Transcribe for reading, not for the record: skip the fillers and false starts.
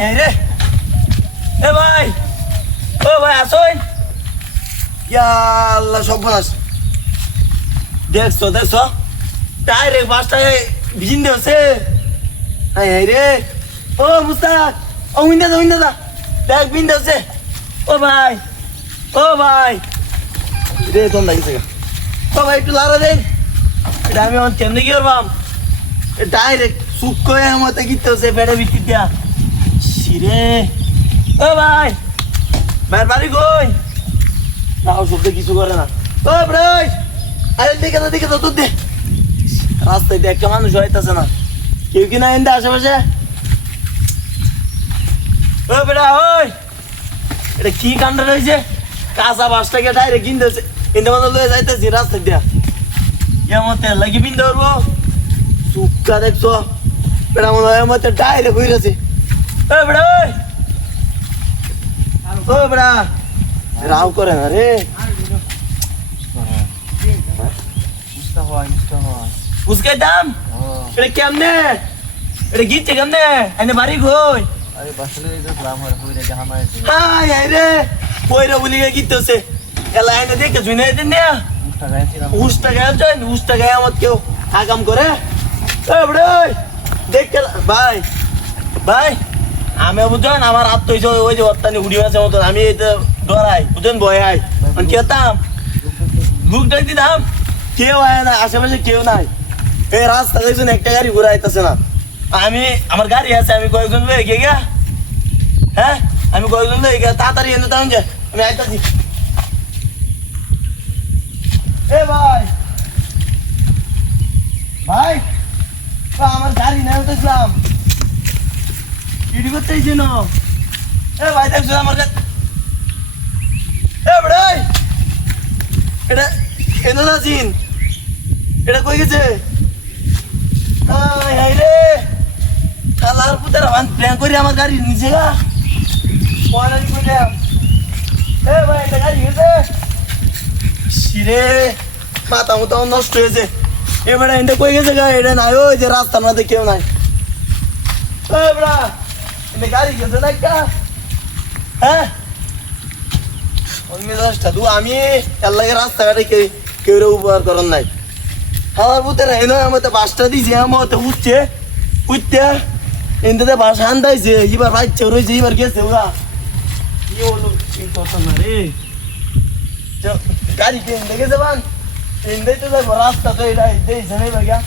হ্যাঁ রে এ ভাই ও ভাই আসুন ইয়া আল্লাহ সব বাস দেখছো ডাইরেক্ট বাসটায় ভিজিন দেছে হ্যাঁ রে ও মুস্তাক ও উইন্দা দেখ ভিন দেছে ও ভাই রে তোম লাগিছে ও ভাই একটু লারা দেন এটা আমি আমার কেমনে কি করবাম ডাইরেক্ট সুখ করে মতে গিতেছে পেটে বিক্রি দিয়া শিরে ও ভাই ভাইয়ের বাড়ি কই তাও শব্দ কিছু করে না ও ভাই আরে দেখে তো তোর দে রাস্তায় দিয়ে একটা মানুষ হইতেছে না কেউ কি না এনতে আশেপাশে ও বেটা ওই এটা কি কাণ্ড রয়েছে কাঁচা বাসটাকে ডাইরেক্ট কিনতেছে কিনতে মতো লয়ে যাইতেছি রাস্তায় দিয়া এমতে লাগি বিনতে পারবো সুক্কা দেখছো বেটা মনে হয় এমতে ডাইরেক্ট হইরেছে ও বেটা ও বেটা রাও করে না রে उसके दाम এটা কেমনে এটা গিচ্ছে কেমনে এনে বাড়ি কই আরে বাসলে যে গ্রাম হয় কইরে জামা আছে হাই হাই রে কইরা বলি গিতেছে এলা এনে দেখে জুনে দেন না উস্তা গায় উস্তা গায় মত কেউ আগাম করে এ বড় দেখ ভাই আমি বুঝছেন আমার হাত তো ওই যে অত্তানি উড়ি মাছে মত আমি এটা ডরাই বুঝছেন ভয় আই আমি কেতাম লুক ডাক দিতাম কেউ আয় না আশেপাশে কেউ নাই এই রাস্তা দেখছেন একটা গাড়ি ঘুরে আইতেছে না আমি আমার গাড়ি আছে আমি কয়েকজন লয়ে গিয়া হ্যাঁ আমি কয়েকজন লয়ে গিয়া তাড়াতাড়ি এনে তাহলে যে আমি আইতাছি এ ভাই আমার গাড়ি নাই উঠেছিলাম ইডি করতেছি না এ ভাই দেখছো আমার এ ভাই এটা এনে না জিন এটা কই গেছে হাই রে কালার পুতার আন প্ল্যান করি আমার গাড়ি নিচে গা পয়লারি কই দাম এ ভাই এটা গাড়ি গেছে শিরে মাথা মতো নষ্ট হয়েছে এবারে এটা কই গেছে গা এটা নাই ওই যে রাস্তার মধ্যে কেউ নাই এ বড়া এটা গাড়ি গেছে না কা হ্যাঁ অন্য রাস্তা দু আমি এর লাগে রাস্তাঘাটে কেউ উপহার করার নাই আমার বুতে নাই নয় আমার বাসটা দিয়েছে আমার উঠতে এনতে বাস আনতাইছে এবার বাচ্চা রয়েছে এবার গেছে ওরা কি হলো না রে গাড়ি ট্রেন দেখেছে বান ট্রেন দেখতে যাবো রাস্তা তো এটা দিয়েছে না এবার গিয়া